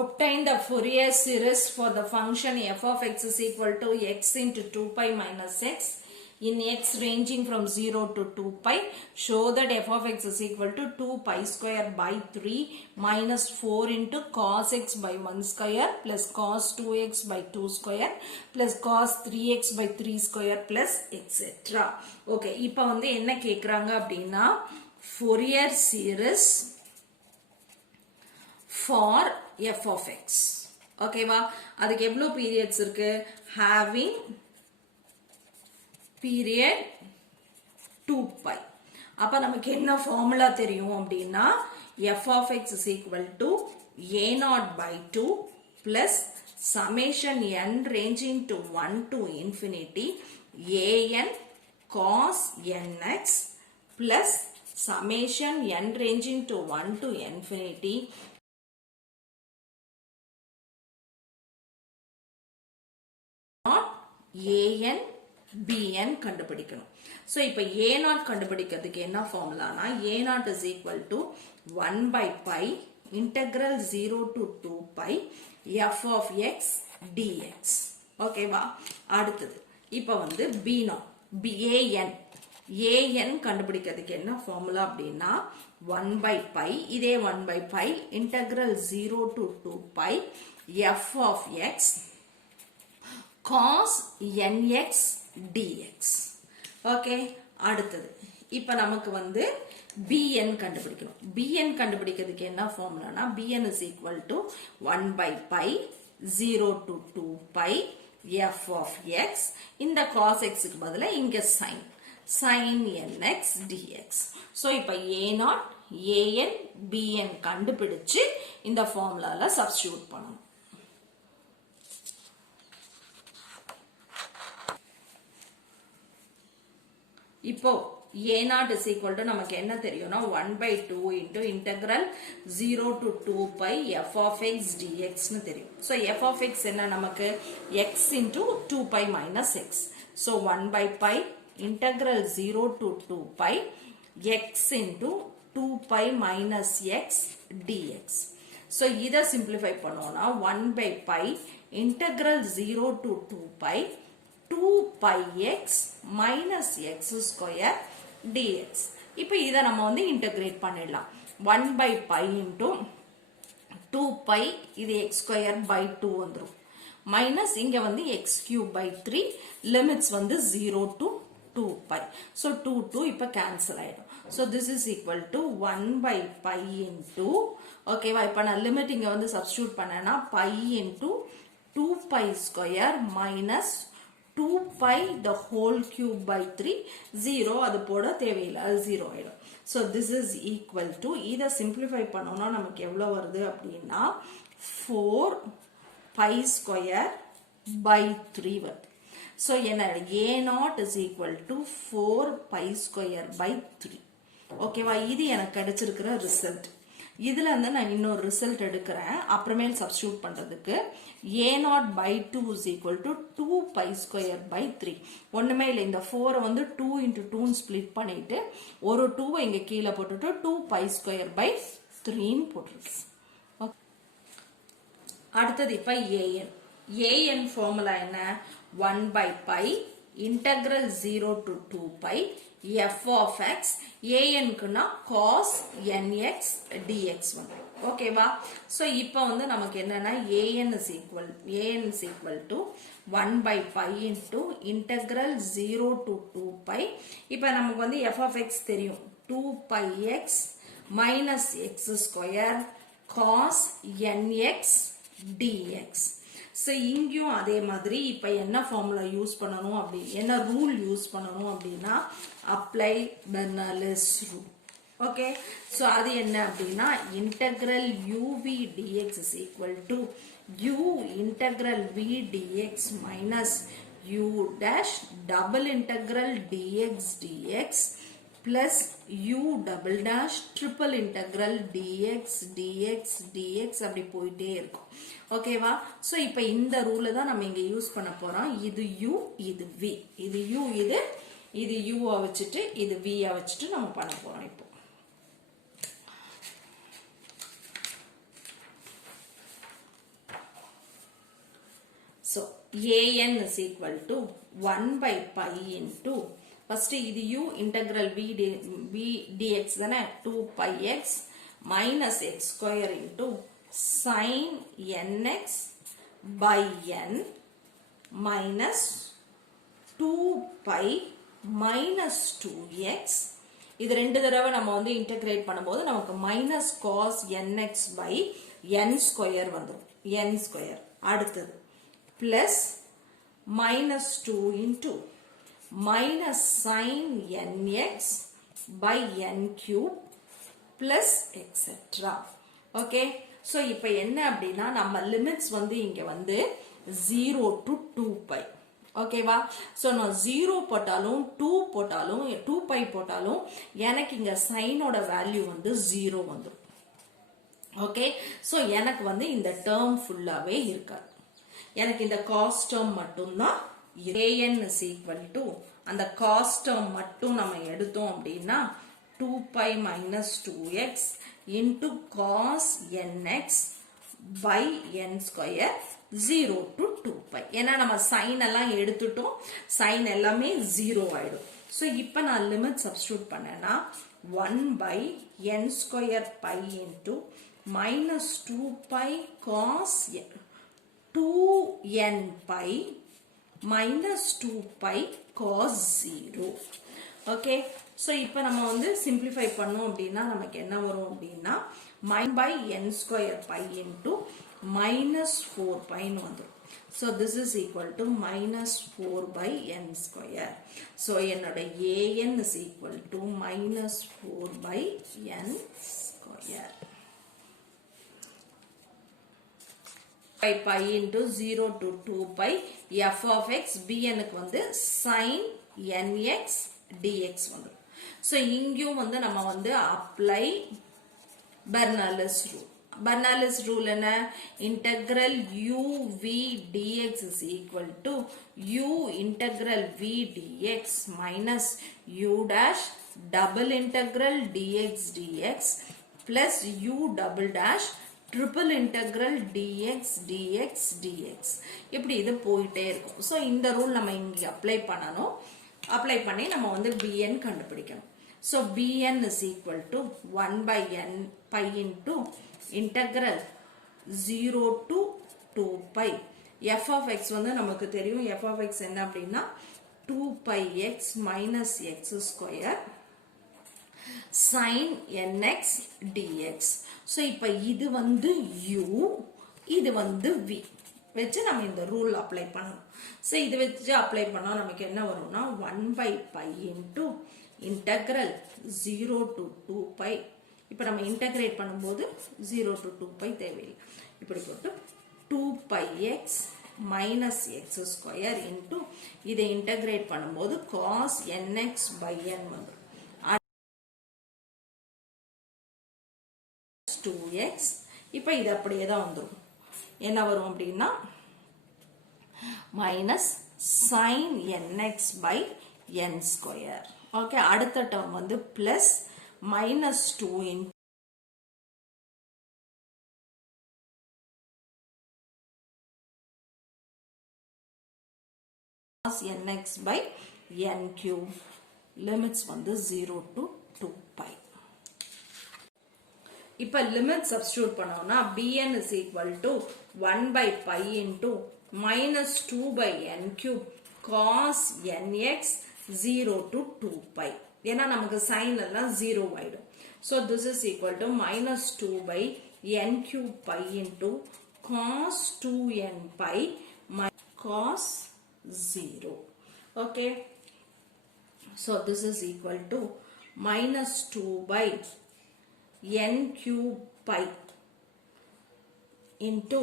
Obtain the Fourier series for the function f of x is equal to x into 2 pi minus x in x ranging from 0 to 2 pi. Show that f of x is equal to 2 pi square by 3 minus 4 into cos x by 1 square plus cos 2x by 2 square plus cos 3x by 3 square plus etc. Okay, இப்போ வந்து என்ன கேக்குறாங்க அப்படின்னா Fourier series for f of x. Okay வா, அதுக்கு எவ்வளவு periods இருக்கு? Having period 2 pi. அப்ப நமக்கு என்ன formula தெரியும் அப்படின்னா f of x is equal to a0 by 2 plus summation n ranging to 1 to infinity an cos nx plus summation n ranging to 1 to infinity an bn கண்டுபிடிக்கணும். So இப்போ a0 கண்டுபிடிக்கிறதுக்கு என்ன ஃபார்முலானா a0 is equal to 1 by pi integral 0 to 2 pi f of x dx. ஓகேவா, அடுத்தது இப்போ வந்து b0 an கண்டுபிடிக்கிறதுக்கு என்ன ஃபார்முலா அப்படின்னா 1 by pi இதே 1 by pi integral 0 to 2 pi f of x cos nx dx. Okay, அடுத்தது இப்போ நமக்கு வந்து bn கண்டுபிடிக்கணும். bn கண்டுபிடிக்கிறதுக்கு என்ன ஃபார்முலானா bn is equal to 1 by pi 0 to 2 pi f of x இந்த cos x க்கு பதிலா இங்க sin nx dx. so இப்போ a0 an bn கண்டுபிடிச்சு இந்த ஃபார்முலால சப்ஸ்டிட்யூட் பண்ணணும். இப்போ a0 is equal to நமக்கு என்ன தெரியும்னா 1 by 2 into integral 0 to 2 pi f of x dx னு தெரியும். so f of x என்ன நமக்கு x into 2 pi minus x. so 1 by pi integral 0 to 2 pi x into 2 pi minus x dx. so இதை simplify பண்ணோம்னா 1 by pi integral 0 to 2 pi 2 pi x minus x square dx. இப்போ இதை நம்ம வந்து integrate பண்ணிடலாம். 1 by pi into 2 pi இது x square by 2 வந்துரும். minus இங்க வந்து x cube by 3 limits வந்து 0 to 2 pi. so 2 இப்போ cancel ஆயிடும். so this is equal to 1 by pi into ஓகேவா, இப்போ நான் லிமிட் இங்க வந்து substitute பண்ணேன்னா pi into 2 pi square minus 2 pi the whole cube by 3 0 அது போட தேவையில்லை, அது 0 ஆயிடும். so this is equal to இதை simplify பண்ணோம்னா நமக்கு எவ்வளவு வருது அப்படின்னா 4 pi square by 3 வருது. so என்ன a0 is equal to 4 pi square by 3. ஓகேவா, இது எனக்கு கிடைச்சிருக்கிற ரிசல்ட். இதுல இருந்து நான் இன்னொரு ரிசல்ட் எடுக்கிறேன் அப்புறமேல் சப்ஸ்டிட்யூட் பண்றதுக்கு. a0 by 2 is equal to 2 pi square by 3. ஒண்ணுமே இல்லை, இந்த 4 வந்து 2 into 2 ஸ்பிளிட் பண்ணிட்டு ஒரு 2 இங்க கீழே போட்டுட்டு 2 pi square by 3 போட்டுருக்கு. அடுத்தது இப்ப an ஃபார்முலா என்ன 1 by pi integral 0 to 2 pi f of x an க்குனா cos nx dx வந்து. ஓகேவா, so இப்போ வந்து நமக்கு என்னன்னா an is equal to 1 by pi into integral 0 to 2 pi. இப்போ நமக்கு வந்து f of x தெரியும் 2 pi x minus x square cos nx dx. so இங்கேயும் அதே மாதிரி இப்போ என்ன ஃபார்முலா யூஸ் பண்ணணும் அப்படி என்ன ரூல் யூஸ் பண்ணணும் அப்படின்னா apply Bernoulli's rule. Okay, so அது என்ன அப்படின்னா integral uv dx is equal to u integral v dx minus u dash double integral dx dx plus u double dash triple integral dx dx dx அப்படி போயிட்டே இருக்கும். ஓகேவா, so இப்போ இந்த ரூலை தான் நம்ம இங்க யூஸ் பண்ண போறோம். இது u இது v, இது u இது u வச்சுட்டு இது v வச்சுட்டு நம்ம பண்ண போறோம். இப்போ So an is equal to 1 by pi into first இது u integral v dx தானே 2 pi x minus x square into sin nx by n minus 2 pi minus 2x இது ரெண்டு தடவை நம்ம வந்து இன்டகிரேட் பண்ணும்போது நமக்கு minus cos nx by n square வந்துரும் n square அடுத்தது plus minus 2 into minus sin nx by n cube plus etc. Okay, so இப்போ என்ன அப்படின்னா நம்ம லிமிட்ஸ் வந்து இங்க வந்து 0 to 2 pi. ஓகேவா, ஸோ நான் 0 போட்டாலும் 2 போட்டாலும் 2 pi போட்டாலும் எனக்கு இங்க சைனோட வேல்யூ வந்து 0 வந்துடும். ஓகே, ஸோ எனக்கு வந்து இந்த டேர்ம் ஃபுல்லாவே இருக்காது. எனக்கு இந்த காஸ் டேர்ம் மட்டும்தான் an is equal to அந்த காஸ் டேர்ம் மட்டும் நம்ம எடுத்தோம் அப்படின்னா 2 pi minus 2x into cos nx by n square 0 to 2 pi. ஏன்னா நம்ம சைன் எல்லாம் எடுத்துட்டோம், சைன் எல்லாமே 0 ஆயிடும். ஸோ இப்போ நான் லிமிட் சப்ஸ்டியூட் பண்ணேன்னா 1 by n square pi into minus 2 pi cos 2n pi minus 2 pi cos 0. Okay, so இப்போ நம்ம வந்து சிம்பிளிஃபை பண்ணோம் அப்படின்னா நமக்கு என்ன வரும் அப்படின்னா -1 by n square pi into minus 4 pi வந்துரும். So this is equal to minus 4 by n square. So என்னோட an is equal to minus 4 by n square. Pi into 0 to 2 pi f of x bn க்கு வந்து sin nx dx வந்துரும். So இங்கேயும் வந்து நம்ம வந்து apply Bernoulli's rule. Bernoulli's rule என்ன? Integral u v dx is equal to u integral v dx minus u dash double integral dx dx plus u double dash triple integral dx dx dx. இப்படி இது போயிட்டே இருக்கும். So இந்த rule நம்ம இங்கே apply பண்ணணும். Apply பண்ணி நம்ம வந்து bn கண்டுபிடிக்கணும். So bn is equal to 1 by n pi into integral 0 to 2 pi. f of x வந்து நமக்கு தெரியும். f of x என்ன அப்படின்னா 2 pi x minus x square sin nx dx. So இப்போ இது வந்து u, இது வந்து v வச்சு நம்ம இந்த ரூல் அப்ளை பண்ணணும். ஸோ இது வச்சு அப்ளை பண்ணால் நமக்கு என்ன வரும்னா 1 by pi into integral 0 to 2 pi. இப்போ நம்ம இன்டகிரேட் பண்ணும்போது 0 to 2 pi தேவையில்லை. இப்படி போட்டு 2 pi x minus x square into இதை இன்டகிரேட் பண்ணும்போது cos nx by n வந்துடும். 2x. இப்போ இது அப்படியே தான் வந்துடும். என்ன வரும் அப்படின்னா minus sin nx by n square. Okay, அடுத்த டேர்ம் வந்து plus minus 2 into cos nx by n cube. Limits வந்து 0 to 2 pi. இப்போ லிமிட் சப்ஸ்டிட்யூட் பண்ணோம்னா bn is equal to 1 by pi into minus 2 by n cube cos nx 0 to 2 pi. ஏன்னா நமக்கு sign எல்லாம் 0 ஆயிடும். So this is equal to minus 2 by n cube pi into cos 2n pi minus cos 0. Okay. So this is equal to minus 2 by n cube pi into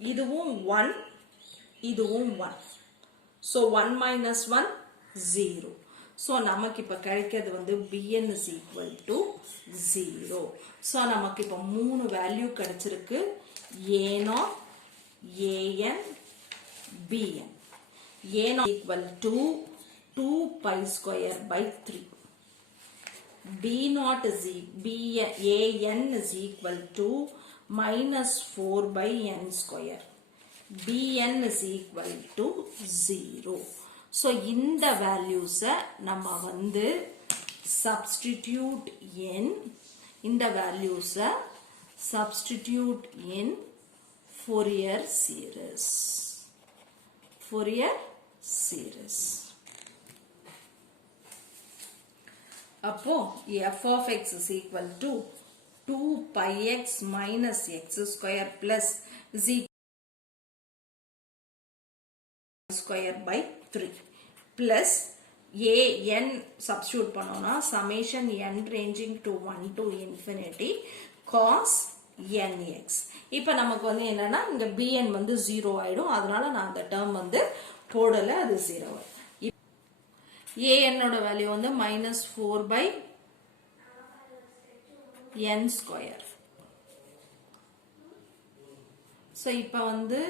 இதுவும் 1, இதுவும் 1. So 1 minus 1 0. So நமக்கு இப்ப கிடைக்கிறது வந்து bn is equal to 0. So நமக்கு இப்ப 3 value கிடைச்சிருக்கு. a0, an, bn. a0 equal to 2 pi square by 3. b0 is an is equal to minus 4 by n square. bn is equal to 0. So இந்த values நம்ம வந்து substitute in the values substitute in Fourier series. Fourier series. அப்போ f of x is equal to 2 pi x minus x square plus z square by 3 plus a n substitute பண்ணோம்னா summation n ranging to 1 to infinity cos nx. இப்போ நமக்கு வந்து என்னன்னா இங்க bn வந்து 0 ஆயிடும், அதனால நான் அந்த term வந்து போடல, அது 0. an ஓட வேல்யூ வந்து minus 4 by n square. So இப்போ வந்து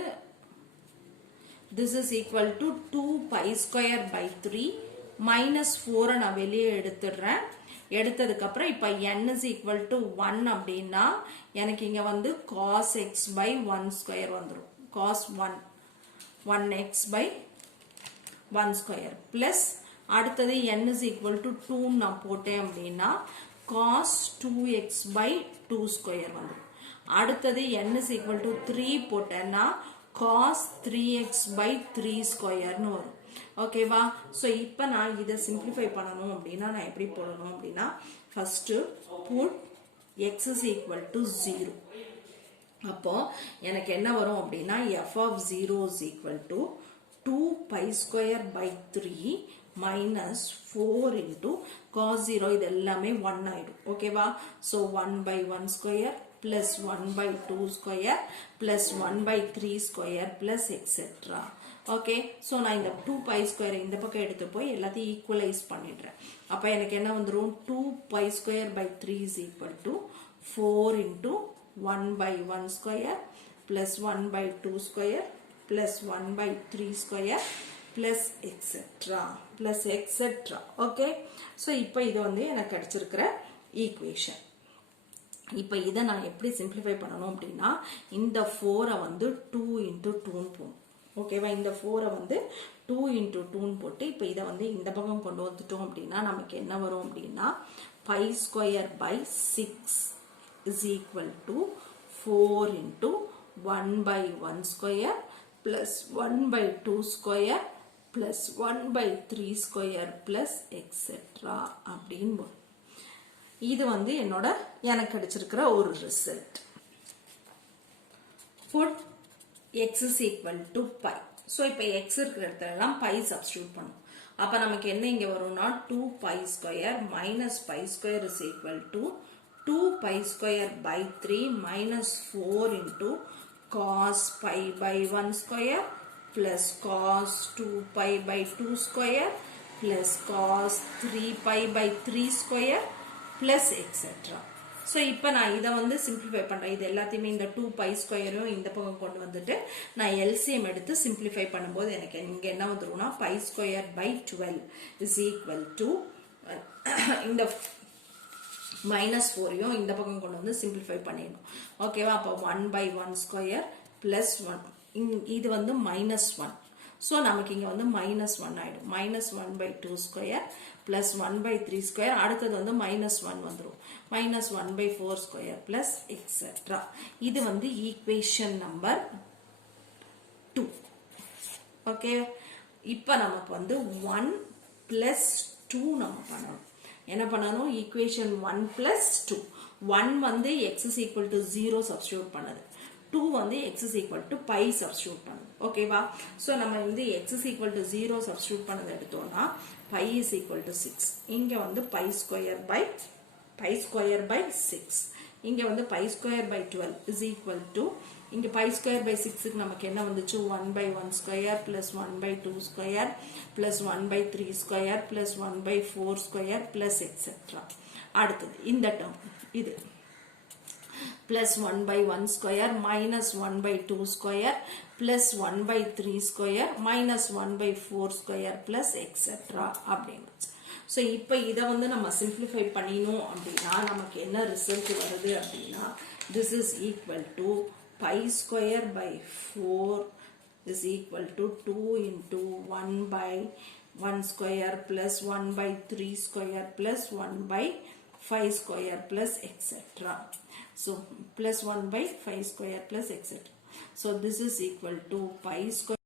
this is equal to 2 pi square by 3 minus 4 நான் வெளியே எடுத்துடுறேன். எடுத்ததுக்கு அப்புறம் இப்ப n is equal to 1 அப்படின்னா எனக்கு இங்க வந்து cos x by 1 square வந்துரும். cos 1x by 1 square plus அடுத்தது n is equal to 2 நான் போட்டேன் அப்படின்னா cos 2x by 2 square வந்துரும். அடுத்தது n is equal to 3 போட்டேன்னா cos 3x by 3 square னு வரும். ஓகேவா? சோ இப்போ நான் இதை சிம்பிளிஃபை பண்ணணும் அப்படின்னா நான் எப்படி போடணும் அப்படின்னா first put x is equal to 0. அப்போ எனக்கு என்ன வரும் அப்படின்னா f of 0 is equal to 2 pi square by 3 minus 4 into cos 0 இது எல்லாமே 1 ஆயிடும். ஓகேவா? So 1 by 1 square plus 1 by 2 square plus 1 by 3 square plus etc. Okay, so நான் இந்த 2 pi square இந்த பக்கம் எடுத்து போய் எல்லாத்தையும் ஈக்குவலைஸ் பண்ணிடுறேன். அப்ப எனக்கு என்ன வந்துரும் 2 pi square by 3 is equal to 4 into 1 by 1 square plus 1 by 2 square plus 1 by 3 square plus etc. plus etc. Okay, so இப்போ இது வந்து எனக்கு கிடைச்சிருக்கிற ஈக்குவேஷன். இப்போ இதை நான் எப்படி சிம்பிளிஃபை பண்ணணும் அப்படின்னா இந்த 4 வந்து 2 into 2 போகும். ஓகேவா? இந்த 4 வந்து 2 into 2 போட்டு இப்போ இதை வந்து இந்த பக்கம் கொண்டு வந்துட்டோம் அப்படின்னா நமக்கு என்ன வரும் அப்படின்னா pi square by 6 is equal to 4 into 1 by 1 square plus 1 by 2 square plus 1 by 3 square plus etc. அப்படின்னு வரும். இது வந்து எனக்கு கிடைச்சிருக்கிற ஒரு result. put x is equal to pi. so இப்ப x இருக்கிற இடத்துலலாம் pi substitute பண்ணும். அப்ப நமக்கு என்ன இங்க வரும்னா 2 pi square minus pi square is equal to 2 pi square by 3 minus 4 into cos pi by 1 square plus cos 2 pi by 2 square plus cos 3 pi by 3 square plus etc. So இப்போ நான் இதை வந்து சிம்பிளிஃபை பண்றேன். இது எல்லாத்தையுமே இந்த 2 pi ஸ்கொயரும் இந்த பக்கம் கொண்டு வந்துட்டு நான் LCM எடுத்து சிம்பிளிஃபை பண்ணும்போது எனக்கு இங்க என்ன வந்துரும்னா pi square by 12 is equal to இந்த மைனஸ் 4யும் இந்த பக்கம் கொண்டு வந்து சிம்பிளிஃபை பண்ணிடணும். ஓகேவா? அப்போ 1 by 1 ஸ்கொயர் பிளஸ் 1 இது வந்து மைனஸ் 1. ஸோ நமக்கு இங்கே வந்து மைனஸ் 1 ஆயிடும். Minus 1 by 2 square plus 1 by 3 square, அடுத்தது வந்து மைனஸ் 1 வந்துடும். Minus 1 by 4 square plus etcetera. இது வந்து ஈக்குவேஷன் நம்பர் 2. ஓகே, இப்போ நமக்கு வந்து 1 plus 2 நம்ம பண்ணணும். என்ன பண்ணணும்? Equation 1 plus 2. 1 வந்து x is equal to 0 substitute பண்ணது. 2 வந்து x is equal to pi substitute பண்ணுது. ஓகேவா? சோ நம்ம வந்து x is equal to 0 substitute பண்ணது எடுத்தோம்னா pi is equal to 6. இங்க வந்து pi square by 6. இங்க வந்து pi square by 12 is equal to இங்க pi square by 6 க்கு நமக்கு என்ன வந்துச்சு 1 by 1 square plus 1 by 2 square plus 1 by 3 square plus 1 by 4 square plus etc. அடுத்தது இந்த term இது plus 1 by 1 square minus 1 by 2 square plus 1 by 3 square minus 1 by 4 square plus etc. அப்படிங்கிறது. So இப்போ இதை வந்து நம்ம சிம்பிளிஃபை பண்ணினோம் அப்படின்னா நமக்கு என்ன ரிசல்ட் வருது அப்படின்னா this is equal to pi square by 4 is equal to 2 into 1 by 1 square plus 1 by 3 square plus 1 by 5 square plus etc. So plus 1 by 5 square plus etc. So this is equal to pi square